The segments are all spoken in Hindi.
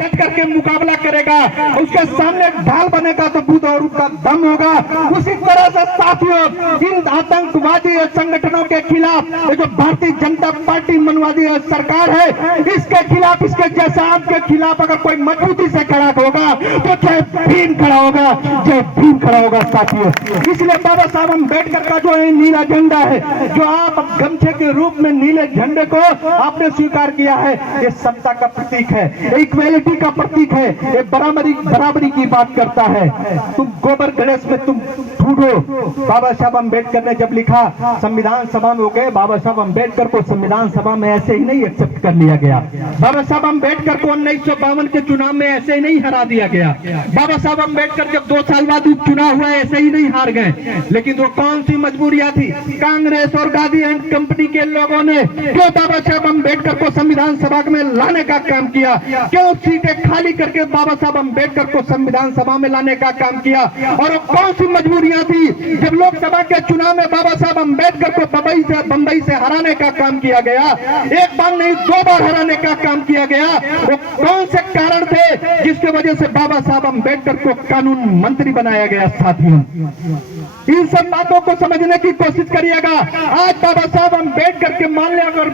डट करके मुकाबला करेगा, उसके सामने ढाल बनेगा तो बुद्ध और उसका दम होगा। उसी तरह से साथियों, इन आतंकवादी संगठनों के खिलाफ जो भारतीय जनता पार्टी मनवादी सरकार है, इसके खिलाफ, इसके जैसा आपके खिलाफ अगर कोई मजबूती से खड़ा होगा तो जय भीम खड़ा होगा, जय भीम खड़ा होगा साथियों। इसलिए बाबा साहब अम्बेडकर का जो नीला झंडा है, जो आप गमछे के रूप में नीले झंडे को आपने स्वीकार किया है, ये समता का प्रतीक है, इक्वालिटी का प्रतीक है, ये बराबरी की बात करता है। तुम गोबर गणेश में तुम ढूंढो, बाबा साहब अम्बेडकर ने जब लिखा संविधान सभा में हो गए, बाबा साहब अम्बेडकर को संविधान सभा में ऐसे ही नहीं एक्सेप्ट कर लिया गया। बाबा साहब अम्बेडकर को 1952 के चुनाव में ऐसे ही नहीं हरा दिया गया। बाबा साहब अम्बेडकर जब 2 साल बाद उपचुनाव हुआ ऐसे ही नहीं हार गए। लेकिन वो कौन सी मजबूरियां थी? कांग्रेस और गांधी एंड कंपनी के लोगों ने क्यों बाबा साहब अम्बेडकर को संविधान सभा में लाने का काम किया? क्यों सीटें खाली करके बाबा साहब अम्बेडकर को संविधान सभा में लाने का काम किया? और कौन सी मजबूरियां थी जब लोकसभा के चुनाव में बाबा साहब अम्बेडकर को बंबई से हराने का काम किया गया? एक बार नहीं 2 बार हराने का काम किया गया। वो कौन से कारण थे जिसकी वजह से बाबा साहब अम्बेडकर को कानून मंत्री बनाया गया? साथियों, इन सब बातों को समझने की कोशिश करिएगा। आज बाबा साहब अम्बेडकर के माल्यार्पण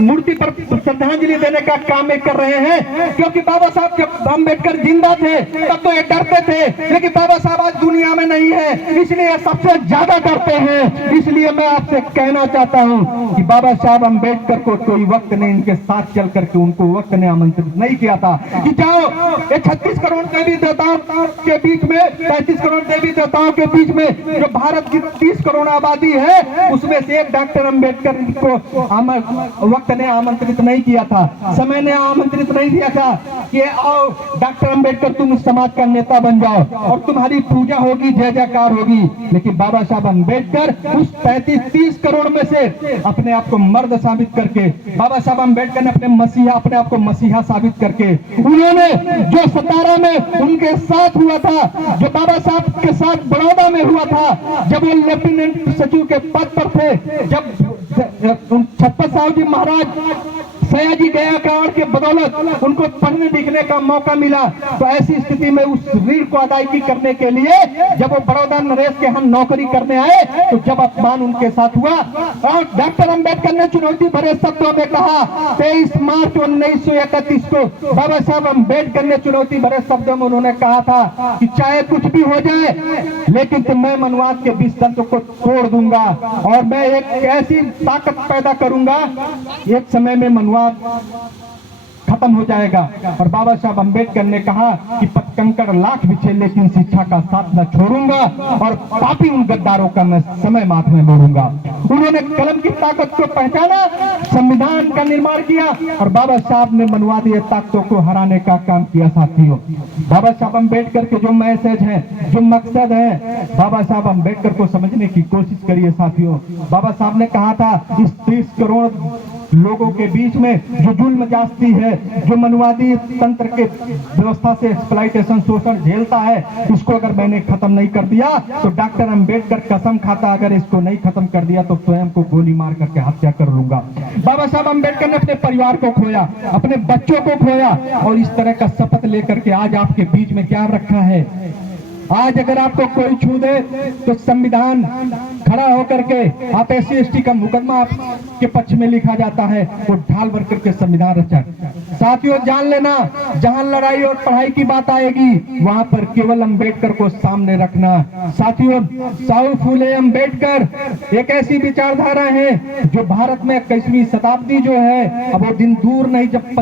मूर्ति पर श्रद्धांजलि देने का काम कर रहे हैं, क्योंकि बाबा साहब अम्बेडकर जिंदा थे तब तो ये डरते थे, लेकिन बाबा साहब आज दुनिया में नहीं है, इसलिए सबसे ज्यादा डरते हैं। इसलिए मैं आपसे कहना चाहता हूं कि बाबा साहब अम्बेडकर को कोई वक्त ने इनके साथ चल करके उनको वक्त ने आमंत्रित नहीं किया था कि जाओ ये 36 करोड़ देवी देवताओं के बीच में, 35 करोड़ देवी देवताओं के बीच में जो भारत की 30 करोड़ आबादी है, उसमें से एक डॉक्टर अम्बेडकर को वक्त ने आमंत्रित नहीं किया था, समय ने आमंत्रित नहीं दिया था कि आओ डॉक्टर अम्बेडकर तुम इस समाज का नेता बन जाओ और तुम्हारी पूजा होगी, जय जयकार होगी। लेकिन बाबा साहब अम्बेडकर उस 35-30 करोड़ में से अपने आप को मर्द साबित करके, बाबा साहब अम्बेडकर ने अपने आप को मसीहा साबित करके, उन्होंने जो 17 में उनके साथ हुआ था, जो बाबा साहब के साथ बड़ौदा में हुआ था, जब वो लेफ्टिनेंट सचिव के पद पर थे, जब छत्रपति साहू जी महाराज सयाजी गया कांड के बदौलत उनको पढ़ने लिखने का मौका मिला, तो ऐसी स्थिति में उस ऋण को अदायगी करने के लिए जब वो बड़ौदा नरेश के यहाँ नौकरी करने आए, तो जब अपमान उनके साथ हुआ और डॉक्टर अम्बेडकर ने चुनौती भरे शब्दों में कहा, 23 मार्च 1931 को बाबा साहब अम्बेडकर ने चुनौती भरे शब्दों में उन्होंने कहा था कि चाहे कुछ भी हो जाए, लेकिन तो मैं मनुवाद के विस्तंत्र को तोड़ दूंगा और मैं एक ऐसी ताकत पैदा करूंगा, एक समय में मनुवाद खत्म हो जाएगा। और बाबा साहब अम्बेडकर ने कहा कि कंकड़ लाख बिछे लेकिन शिक्षा का साथ न छोड़ूंगा और पापी उन गद्दारों का मैं समय माथ में मोड़ूंगा। उन्होंने कलम की ताकत को पहचाना, संविधान का निर्माण किया और बाबा साहब ने मनुवादी ताकतों को हराने का काम किया। साथियों, बाबा साहब अम्बेडकर के जो मैसेज है, जो मकसद है, बाबा साहब अम्बेडकर को समझने की कोशिश करिए। साथियों, बाबा साहब ने कहा था इस 30 करोड़ लोगों के बीच में जो जुल्म जास्ती है, जो मनुवादी तंत्र के व्यवस्था से एक्सप्लॉइटेशन, शोषण झेलता है, इसको अगर मैंने खत्म नहीं कर दिया तो डॉक्टर अम्बेडकर कसम खाता अगर इसको नहीं खत्म कर दिया तो स्वयं को गोली मार करके हत्या कर लूंगा। बाबा साहब अम्बेडकर ने अपने परिवार को खोया, अपने बच्चों को खोया और इस तरह का शपथ लेकर के आज आपके बीच में क्या रखा है। आज अगर आपको कोई छू दे तो संविधान खड़ा होकर के आप SC/ST का मुकदमा आपके पक्ष में लिखा जाता है, वो ढाल भर करके संविधान रचा। साथियों, जान लेना, जहां लड़ाई और पढ़ाई की बात आएगी वहां पर केवल अम्बेडकर को सामने रखना। साथियों, साहू फूले अम्बेडकर एक ऐसी विचारधारा है जो भारत में 21वीं शताब्दी जो है, अब वो दिन दूर नहीं जब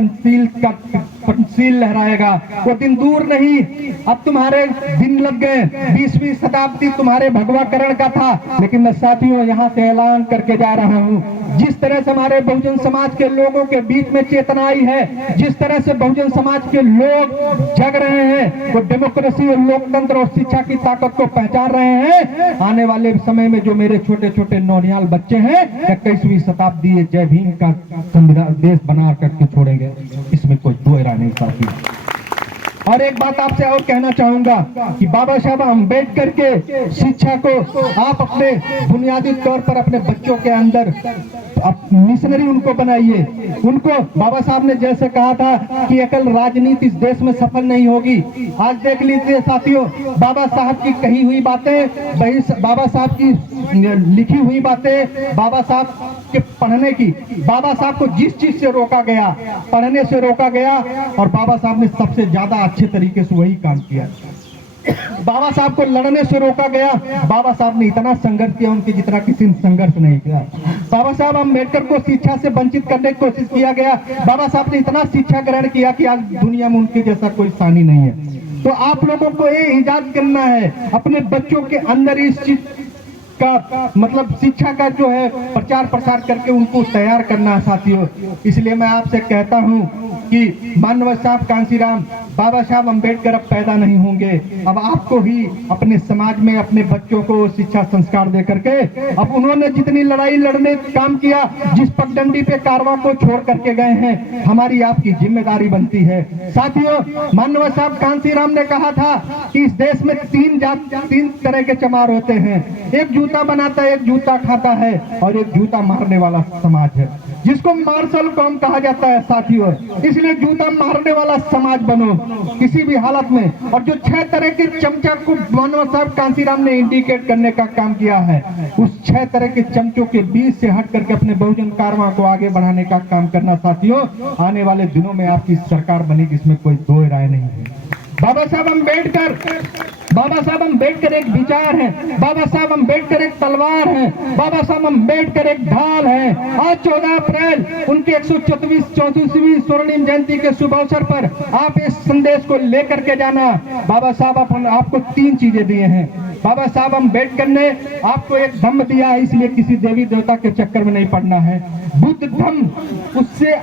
पंचशील लहराएगा, वो दिन दूर नहीं, अब तुम्हारे दिन लग गए। 20वीं शताब्दी तुम्हारे भगवाकरण का था, लेकिन मैं साथियों यहाँ से ऐलान करके जा रहा हूँ, जिस तरह से हमारे बहुजन समाज के लोगों के बीच में चेतना आई है, जिस तरह से बहुजन समाज के लोग जग रहे हैं, वो डेमोक्रेसी और लोकतंत्र और शिक्षा की ताकत को पहचान रहे हैं, आने वाले समय में जो मेरे छोटे छोटे नौनिहाल बच्चे हैं 21वीं शताब्दी जय भीम का संविधान देश बना करके छोड़ेंगे, इसमें कोई दो राय नहीं। साथी, और एक बात आपसे और कहना चाहूंगा कि बाबा साहब अम्बेडकर के शिक्षा को आप अपने बुनियादी तौर पर अपने बच्चों के अंदर मिशनरी उनको बनाइए। उनको बाबा साहब ने जैसे कहा था कि अकल राजनीति इस देश में सफल नहीं होगी। आज देख लीजिए साथियों, बाबा साहब की कही हुई बातें, बाबा साहब की लिखी हुई बातें, बाबा साहब के पढ़ने की, बाबा साहब को जिस चीज से रोका गया, पढ़ने से रोका गया, और बाबा साहब ने सबसे ज्यादा अच्छे तरीके से वही काम किया। बाबा साहब को लड़ने से रोका गया, बाबा साहब ने इतना संघर्ष किया उनके जितना किसी ने संघर्ष नहीं किया। बाबा साहब अम्बेडकर को शिक्षा से वंचित करने की कोशिश किया गया, बाबा साहब ने इतना शिक्षा ग्रहण किया कि आज दुनिया में उनके जैसा कोई सानी नहीं है। तो आप लोगों को ये इजाद करना है, अपने बच्चों के अंदर इस चीज का मतलब शिक्षा का जो है प्रचार प्रसार करके उनको तैयार करना है साथियों। इसलिए मैं आपसे कहता हूं कि मानव साहब कांसीराम, बाबा साहब अम्बेडकर अब पैदा नहीं होंगे। अब आपको ही अपने समाज में अपने बच्चों को शिक्षा संस्कार दे करके, अब उन्होंने जितनी लड़ाई लड़ने काम किया, जिस पगडंडी पे कारवां को छोड़ करके गए हैं, हमारी आपकी जिम्मेदारी बनती है साथियों। मानव साहब कांसीराम ने कहा था कि इस देश में तीन तरह के चमार होते हैं, एक जूता बनाता है, एक जूता खाता है, और एक जूता मारने वाला समाज है, जिसको मार्शल कौम कहा जाता है साथियों। इसलिए जूता मारने वाला समाज बनो किसी भी हालत में। और जो 6 तरह के चमचा को मानव साहब कांसीराम ने इंडिकेट करने का काम किया है, उस 6 तरह के चमचों के बीच से हट करके अपने बहुजन कारवां को आगे बढ़ाने का काम करना साथियों। आने वाले दिनों में आपकी सरकार बनेगी, इसमें कोई दो राय नहीं है। बाबा साहब अम्बेडकर एक विचार है, बाबा साहब अम्बेडकर एक तलवार है, बाबा साहब अम्बेडकर एक ढाल है। आज 14 अप्रैल उनके 134वीं स्वर्णिम जयंती के शुभ अवसर पर आप इस संदेश को लेकर के जाना। बाबा साहब आपको 3 चीजें दिए हैं। बाबा साहब अम्बेडकर ने आपको एक धम्म दिया है, इसलिए किसी देवी देवता के चक्कर में नहीं पड़ना है। बुद्ध धम्म, उससे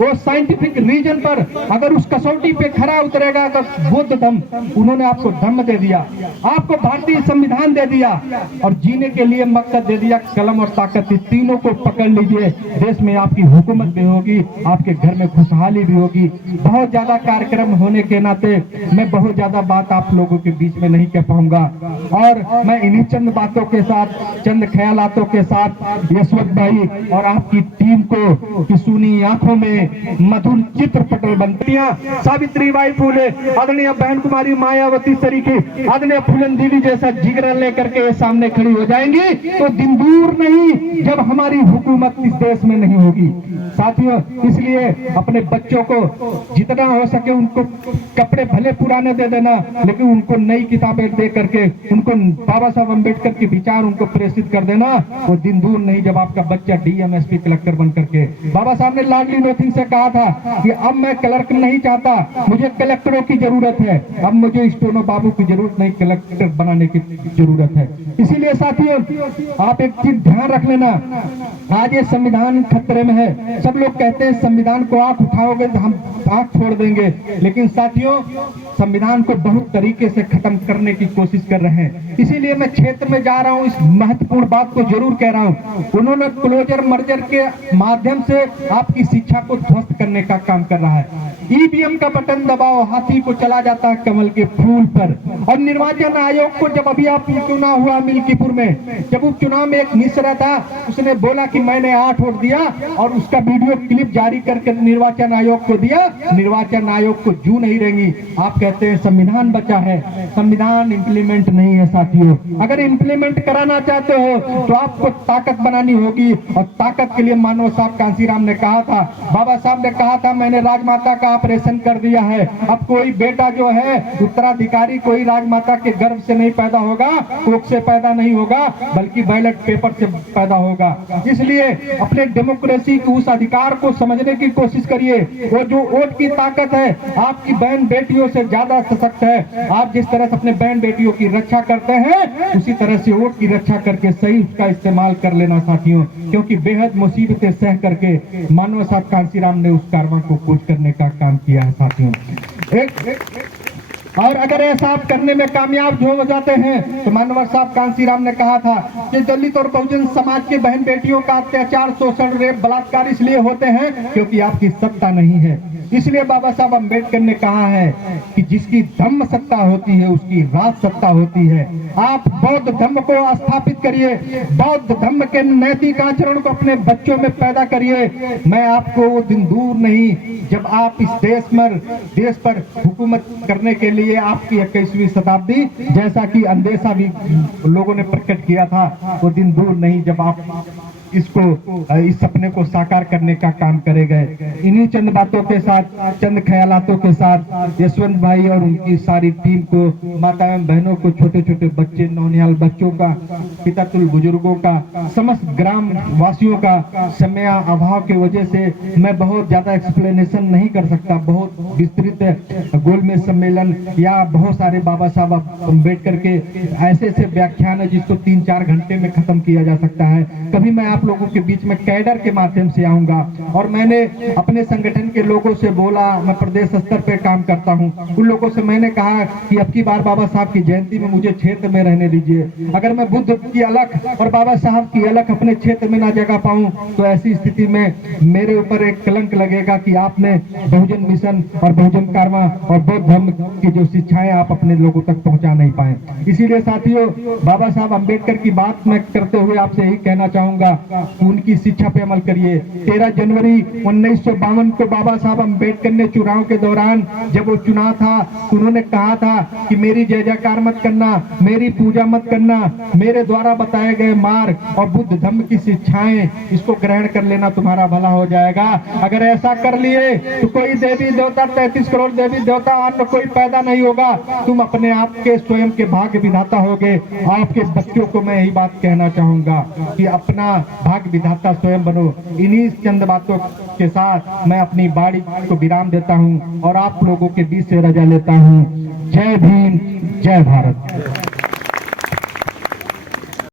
वो साइंटिफिक रीजन पर अगर उस कसौटी पे खरा उतरेगा तो बुद्ध धम्म, उन्होंने आपको धम्म दे दिया, आपको भारतीय संविधान दे दिया, और जीने के लिए मकसद दे दिया, कलम और ताकत। इस तीनों को पकड़ लीजिए, देश में आपकी हुकूमत भी होगी, आपके घर में खुशहाली भी होगी। बहुत ज्यादा कार्यक्रम होने के नाते मैं बहुत ज्यादा बात आप लोगों के बीच में नहीं कह पाऊंगा, और मैं इन्हीं चंद बातों के साथ, चंद ख्यालातों के साथ यशवंत भाई और आपकी टीम को कि सुनी आंखों में मधुर चित्रपट बनतियां सावित्रीबाई फूले, आदरणीय बहन कुमारी मायावती सरीखे, आदरणीय फूलन देवी जैसा जिगरा लेकर के सामने खड़ी हो जाएंगी, तो दिन दूर नहीं जब हमारी हुकूमत इस देश में नहीं होगी साथियों। इसलिए अपने बच्चों को जितना हो सके उनको कपड़े भले पुराने दे देना, लेकिन उनको नई किताबें दे करके उनको बाबा साहब अम्बेडकर के विचार उनको प्रेषित कर देना। वो दिन दूर नहीं जब आपका बच्चा डीएमएसपी कलेक्टर बन करके, बाबा साहब ने लाडली नोथिंग से कहा था कि अब मैं क्लर्क नहीं चाहता, मुझे कलेक्टरों की जरूरत है, अब मुझे स्टोनो बाबू की जरूरत नहीं, कलेक्टर बनाने की जरूरत है। इसीलिए साथियों आप एक चीज ध्यान रख लेना, आज ये संविधान खतरे में है। सब लोग कहते हैं संविधान को आंख उठाओगे तो हम आंख छोड़ देंगे, लेकिन साथियों संविधान को बहुत तरीके से खत्म करने की कोशिश कर रहे हैं। इसीलिए मैं क्षेत्र में जा रहा हूं, इस महत्वपूर्ण बात को जरूर कह रहा हूं। उन्होंने क्लोजर मर्जर के माध्यम से आपकी शिक्षा को ध्वस्त करने का काम कर रहा है। ईवीएम का बटन दबाओ, हाथी को चला जाता है कमल के फूल पर। और निर्वाचन आयोग को जब अभी आप चुनाव हुआ मिल्कीपुर में, जब उपचुनाव में एक मिश्रा था, उसने बोला कि मैंने 8 वोट दिया, और उसका वीडियो क्लिप जारी करके निर्वाचन आयोग को दिया। निर्वाचन आयोग को जू नहीं रहेंगी। आप कहते हैं संविधान बचा है, संविधान इंप्लीमेंट नहीं है साथियों। अगर इंप्लीमेंट कराना चाहते हो तो आपको ताकत बनानी होगी, और ताकत के लिए मानव साहब कांसीराम ने कहा था, बाबा साहब ने कहा था, मैंने राजमाता का ऑपरेशन कर दिया है, अब कोई बेटा जो है उत्तराधिकारी कोई राजमाता के गर्भ से नहीं पैदा होगा, कोख से पैदा नहीं होगा, बल्कि बैलेट पेपर से पैदा होगा। इसलिए अपने डेमोक्रेसी के उस अधिकार को समझने की कोशिश करिए। वो जो वोट की ताकत है आपकी बहन बेटियों से ज्यादा सशक्त है। आप जिस तरह से अपने बहन बेटियों की रक्षा करते हैं, उसी तरह से वोट की रक्षा करके सही उसका इस्तेमाल कर लेना साथियों, क्योंकि बेहद मुसीबतें सह करके मानव साहब कांसीराम ने उस कारवां को कूच करने का काम किया है साथियों। और अगर ऐसा आप करने में कामयाब हो जाते हैं तो मानव साहब कांसीराम ने कहा था कि दलित और बहुजन समाज के बहन बेटियों का अत्याचार, शोषण, रेप, बलात्कार इसलिए होते हैं क्योंकि आपकी सत्ता नहीं है। इसलिए बाबा साहब अम्बेडकर ने कहा है कि जिसकी धम्म सत्ता होती है उसकी राज सत्ता होती है। आप बौद्ध धम्म को स्थापित करिए, बौद्ध धम्म के नैतिक आचरण को अपने बच्चों में पैदा करिए। मैं आपको वो दिन दूर नहीं जब आप इस देश पर हुकूमत करने के लिए आपकी 21वीं शताब्दी जैसा कि अंदेशा भी लोगों ने प्रकट किया था, वो दिन दूर नहीं जब आप इस सपने को साकार करने का काम करे गए। इन्हीं चंद बातों के साथ, चंद ख्यालातों के साथ यशवंत भाई और उनकी सारी टीम को, माता एवं बहनों को, छोटे छोटे बच्चे, नौनिहाल बच्चों का, पितातुल बुजुर्गों का, समस्त ग्राम वासियों का समय अभाव की वजह से मैं बहुत ज्यादा एक्सप्लेनेशन नहीं कर सकता। बहुत विस्तृत गोलमेज सम्मेलन या बहुत सारे बाबा साहब अम्बेडकर के ऐसे व्याख्यान है जिसको 3-4 घंटे में खत्म किया जा सकता है। कभी मैं आप लोगों के बीच में कैडर के माध्यम से आऊंगा और मैंने अपने संगठन के लोगों से बोला, मैं प्रदेश स्तर पे काम करता हूं, उन लोगों से मैंने कहा कि अब की बार बाबा साहब की जयंती में मुझे क्षेत्र में रहने दीजिए। अगर मैं बुद्ध की अलख और बाबा साहब की अलख अपने क्षेत्र में ना जगा पाऊं तो ऐसी स्थिति में मेरे ऊपर एक कलंक लगेगा कि आपने बहुजन मिशन और बहुजन कार्मा और बौद्ध धर्म की जो शिक्षाएं आप अपने लोगों तक पहुंचा नहीं पाए। इसीलिए साथियों, बाबा साहब अम्बेडकर की बात मैं करते हुए आपसे यही कहना चाहूंगा, उनकी शिक्षा पे अमल करिए। 13 जनवरी 1952 को बाबा साहब अम्बेडकर ने चुनाव के दौरान जब वो चुनाव था, उन्होंने कहा था कि मेरी जय जयकार मत करना, मेरी पूजा मत करना, मेरे द्वारा बताए गए मार्ग और बुद्ध धर्म की शिक्षाएं इसको ग्रहण कर लेना, तुम्हारा भला हो जाएगा। अगर ऐसा कर लिए तो कोई देवी देवता, 33 करोड़ देवी देवता, अन्य कोई पैदा नहीं होगा। तुम अपने आप के स्वयं के भाग्य विधाता होगे। आपके बच्चों को मैं यही बात कहना चाहूंगा कि अपना भाग्य विधाता स्वयं बनो। इन्हीं चंद बातों के साथ मैं अपनी वाणी को विराम देता हूं और आप लोगों के बीच से रजा लेता हूं। जय भीम, जय भारत।